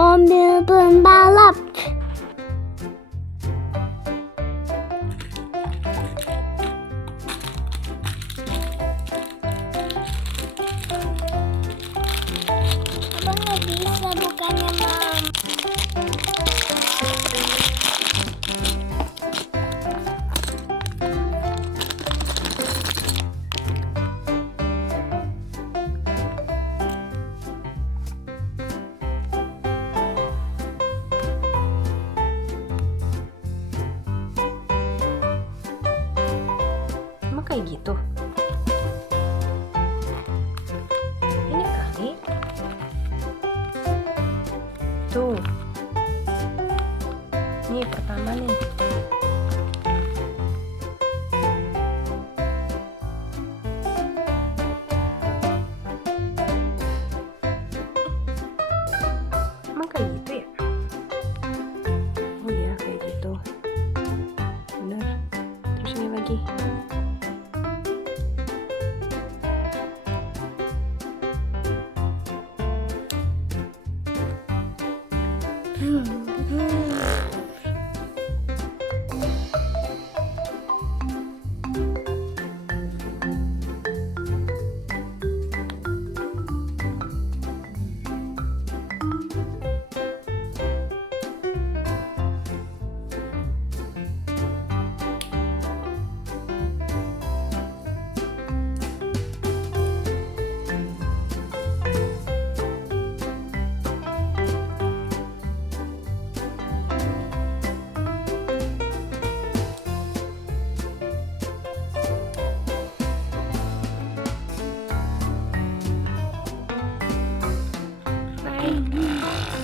Mobil pembalap. Abang nggak bisa bukannya, Mam. Emang kayak gitu? Ini kali. Tuh. Nih pertama nih. Emang kayak gitu ya? Oh iya kayak gitu. Bener. Terus ini lagi.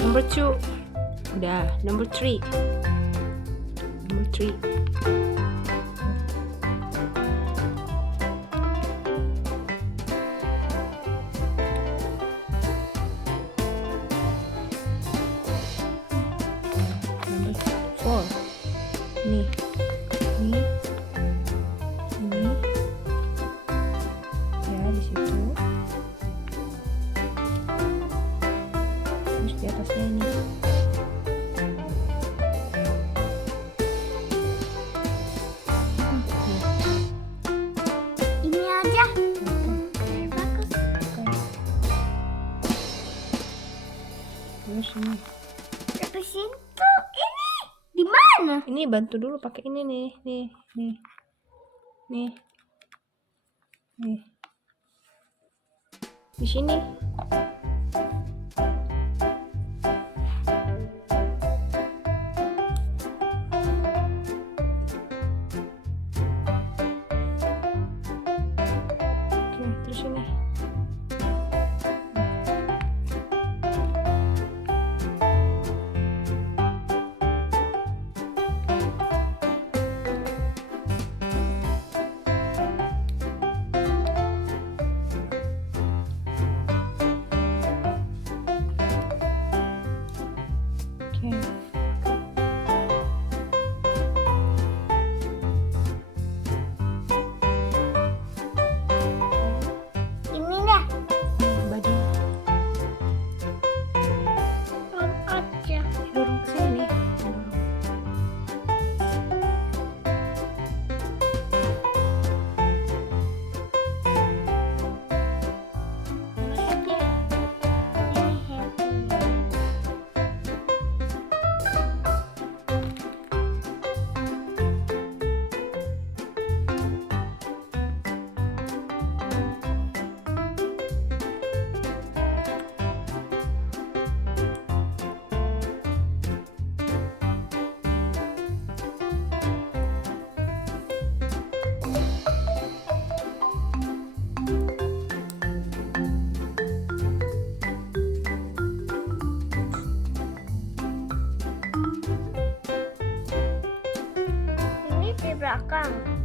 Number 2. Udah, number 3. Number 3. Number 4. Nih. Ini. Ini. Ya, di situ. Terus di atasnya ini. Ini aja. Bagus. Terus ini. Terus itu ini di mana? Ini bantu dulu pakai ini nih. Nih. Di sini. Oke, terus ini. Oke. Ini dah. Baju Aja. dorong ke sini. Dorong. Mana headnya? Ini headnya. Ini di belakang.